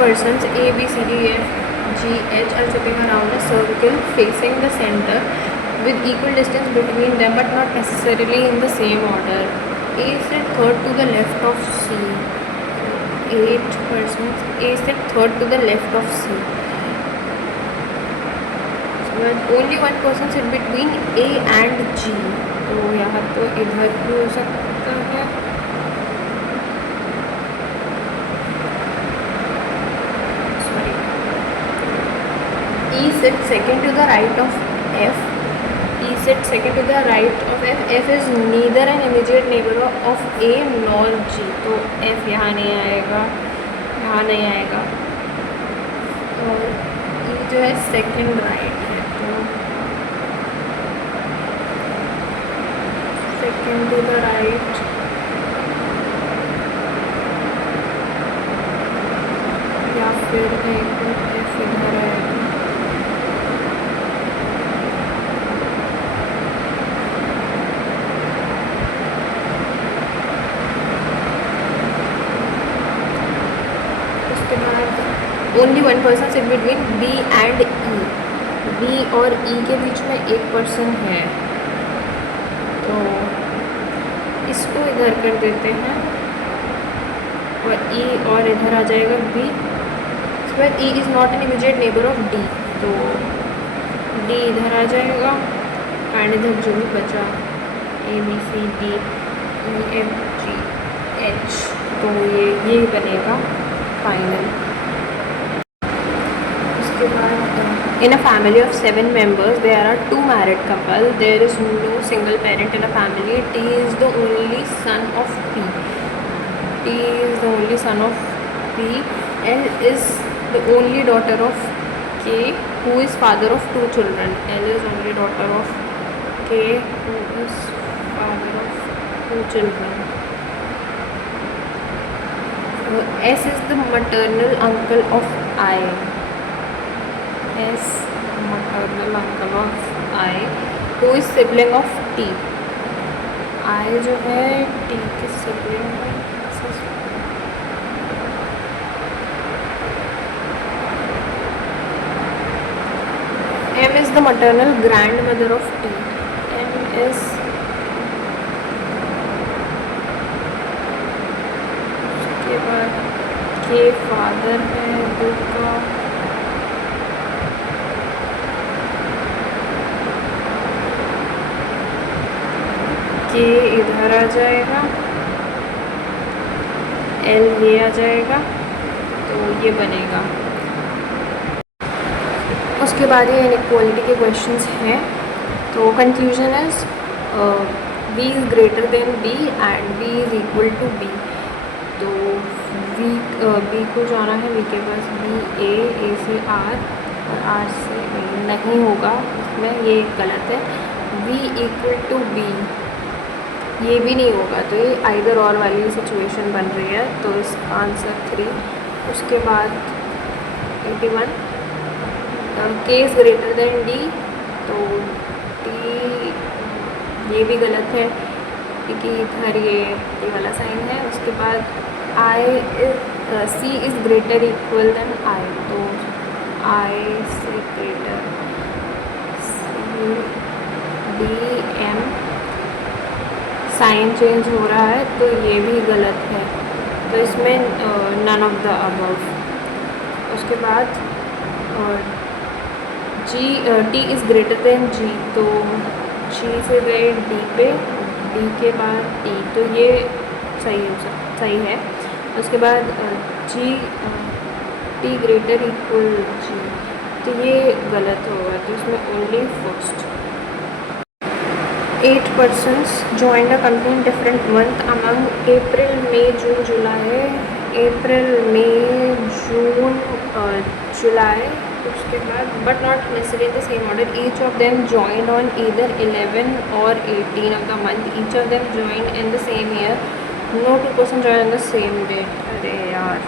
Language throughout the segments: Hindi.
persons A, B, C, D, E, F, G, H are sitting around a circle facing the center with equal distance between them but not necessarily in the same order. A sit third to the left of C. 8 persons. A sit third to the left of C. But only one person sit between A and G. तो यहाँ तो इधर भी हो सकता है. E sits second to the right of F. E sits second to the right of F. F is neither an immediate neighbor of A nor G. तो F यहाँ नहीं आएगा, यहाँ नहीं आएगा. और E जो है second right है, तो second to the right. या फिर एक F इधर आएगा. Only one person sit between B and E. B और E के बीच में एक पर्सन है, तो इसको इधर कर देते हैं और E और इधर आ जाएगा B. इसके बाद E is not an immediate neighbour of D, तो D इधर आ जाएगा एंड इधर जो भी बचा A, B, C, D, E, F, G, H, तो ये बनेगा final. In a family of 7 members, there are 2 married couples. There is no single parent in a family. T is the only son of P. T is the only son of P. L is the only daughter of K, who is father of 2 children. L is only daughter of K, who is father of 2 children. S is the maternal uncle of I. S maternal uncle of I, who is sibling of T. I जो है T के sibling है. M is the maternal grandmother of T. M is उसके बाद K father है 2 का. K इधर आ जाएगा, L ये आ जाएगा, तो ये बनेगा. उसके बाद ये इनइक्वालिटी के क्वेश्चंस हैं. तो conclusion is B is greater than B and B is equal to B. तो B को जाना है B के पास B, A से R और R से A नहीं होगा, इसमें ये गलत है. B इक्वल टू B ये भी नहीं होगा, तो ये आइदर और वाली सिचुएशन बन रही है, तो इसका आंसर 3. उसके बाद 81 K is greater then D, तो D ये भी गलत है क्योंकि इधर ये वाला साइन है. उसके बाद C is greater equal than I, तो I से greater C, D, M sign change हो रहा है, तो ये भी गलत है, तो इसमें नन ऑफ द अबव. उसके बाद T is greater then G, तो G से गए D पे, D के बाद T, तो ये सही है. उसके बाद T ग्रेटर इक्वल G, तो ये गलत होगा, तो इसमें only first. 8 persons joined a company in different month among April, May, June, July. April, May, June, July. उसके बाद but not necessarily in the same order. Each of them joined on either 11 or 18 of the month. Each of them joined in the same year. No 2 person joined on the same date. अरे यार.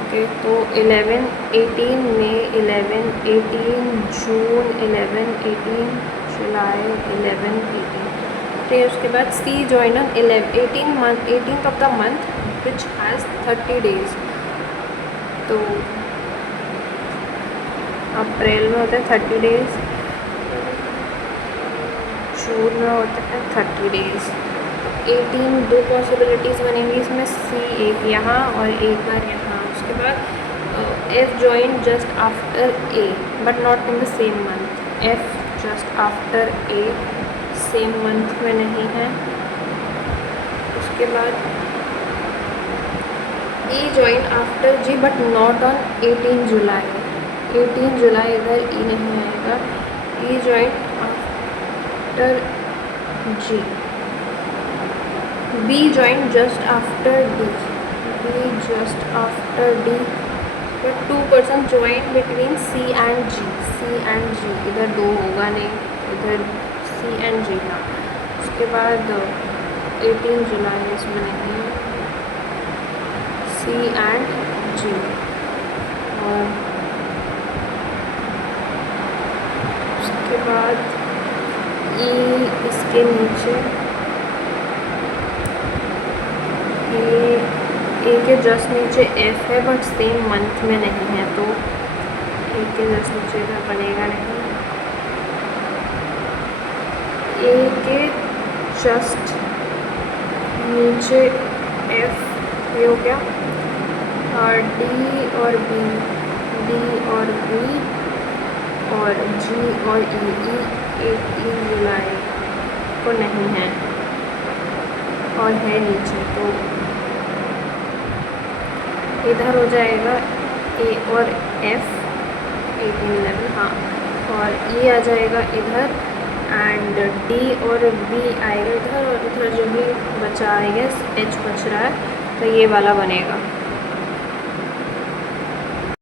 Okay, तो 11, 18 May, 11, 18 June, 11, 18 July, 11, 18. फिर उसके बाद C join on 18th of the month which has 30 days. तो अप्रैल में होता है 30 डेज़, जून में होता है 30 डेज़। 18 दो पॉसिबिलिटीज़ बनेंगी इसमें, सी एक यहाँ और एक बार यहाँ। उसके बाद F join just after A but not in the same month. F just after A same month में नहीं है। उसके बाद E join after G but not on 18 July. 18 जुलाई इधर ई नहीं आएगा। E join after G. B join just after D. B just after D. 2% join between C and G. C and G इधर दो होगा नहीं, इधर सी एंड जी था। उसके बाद 18 जुलाई इसमें नहीं है, सी एंड जी। और उसके बाद ई इसके नीचे, ए के जस्ट नीचे एफ है बट सेम मंथ में नहीं है, तो ए के जस्ट नीचे इधर बनेगा नहीं। ए के जस्ट नीचे एफ ये हो गया, और डी और बी, डी और बी और जी और ई। 18 जुलाई को नहीं है और है नीचे, तो इधर हो जाएगा ए और एफ 18-11, हाँ, और ई आ जाएगा इधर एंड डी और बी आएगा इधर, और इधर जो भी बचा आएगा एच बच रहा है तो ये वाला बनेगा।